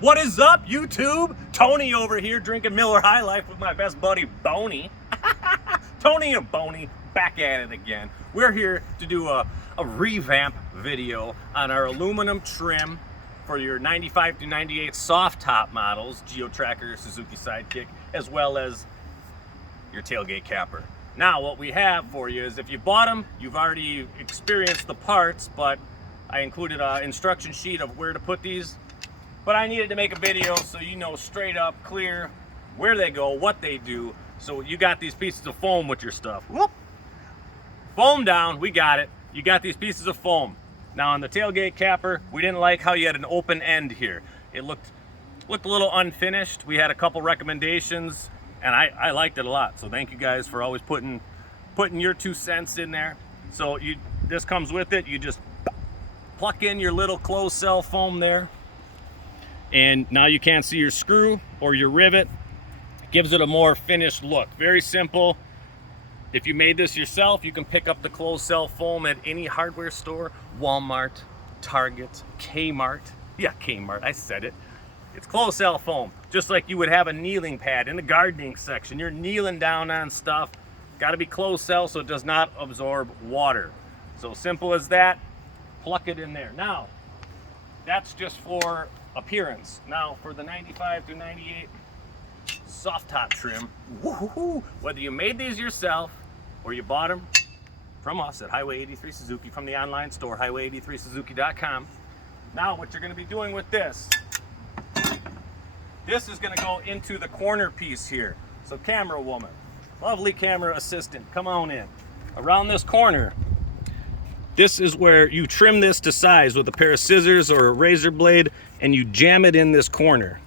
What is up, YouTube? Tony over here drinking Miller High Life with my best buddy, Boney. Tony and Boney back at it again. We're here to do a revamp video on our aluminum trim for your 95 to 98 soft top models, Geo-Tracker, Suzuki Sidekick, as well as your tailgate capper. Now, what we have for you is if you bought them, you've already experienced the parts, but I included an instruction sheet of where to put these. But I needed to make a video so you know straight up, clear, where they go, what they do. So you got these pieces of foam with your stuff. Whoop! Foam down, we got it. You got these pieces of foam. Now on the tailgate capper, we didn't like how you had an open end here. It looked a little unfinished. We had a couple recommendations, and I liked it a lot. So thank you guys for always putting your 2 cents in there. So this comes with it. You just pluck in your little closed cell foam there. And now you can't see your screw or your rivet. It gives it a more finished look. Very simple. If you made this yourself, you can pick up the closed cell foam at any hardware store. Walmart, Target, Kmart. Yeah, Kmart, I said it. It's closed cell foam. Just like you would have a kneeling pad in the gardening section. You're kneeling down on stuff. Got to be closed cell so it does not absorb water. So simple as that. Pluck it in there. Now, that's just for appearance. Now for the 95 to 98 soft top trim, woohoo, whether you made these yourself or you bought them from us at Highway 83 Suzuki from the online store, highway83suzuki.com. Now what you're going to be doing with this is going to go into the corner piece here. So camera woman, lovely camera assistant, come on in. Around this corner, this is where you trim this to size with a pair of scissors or a razor blade, and you jam it in this corner.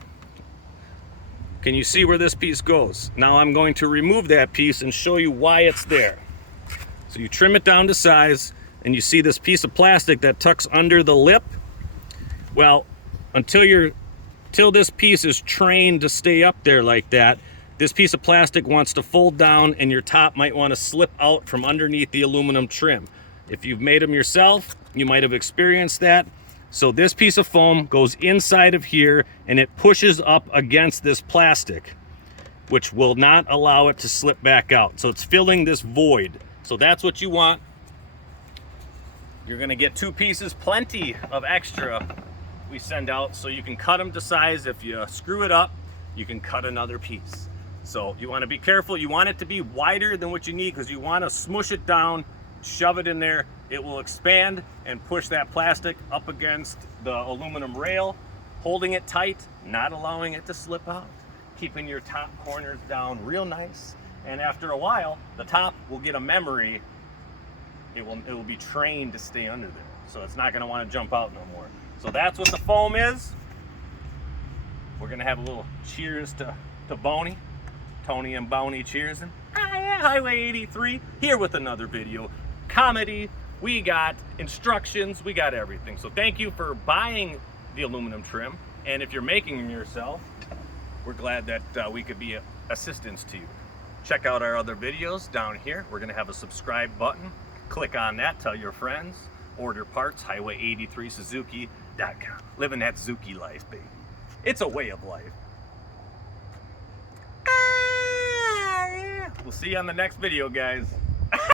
Can you see where this piece goes? Now I'm going to remove that piece and show you why it's there. So you trim it down to size, and you see this piece of plastic that tucks under the lip. Well, until this piece is trained to stay up there like that, this piece of plastic wants to fold down, and your top might want to slip out from underneath the aluminum trim. If you've made them yourself, you might have experienced that. So this piece of foam goes inside of here and it pushes up against this plastic, which will not allow it to slip back out. So it's filling this void. So that's what you want. You're gonna get 2 pieces, plenty of extra we send out so you can cut them to size. If you screw it up, you can cut another piece. So you wanna be careful. You want it to be wider than what you need because you wanna smush it down, shove it in there. It will expand and push that plastic up against the aluminum rail, holding it tight, not allowing it to slip out, keeping your top corners down real nice. And after a while, the top will get a memory. It will be trained to stay under there. So it's not gonna wanna jump out no more. So that's what the foam is. We're gonna have a little cheers to Boney. Tony and Boney cheersing. Highway 83 here with another video. Comedy, we got instructions, we got everything. So thank you for buying the aluminum trim, and if you're making them yourself, we're glad that we could be an assistance to you. Check out our other videos down here. We're gonna have a subscribe button. Click on that, tell your friends, order parts, highway83suzuki.com. Living that Zuki life, baby. It's a way of life. We'll see you on the next video, guys.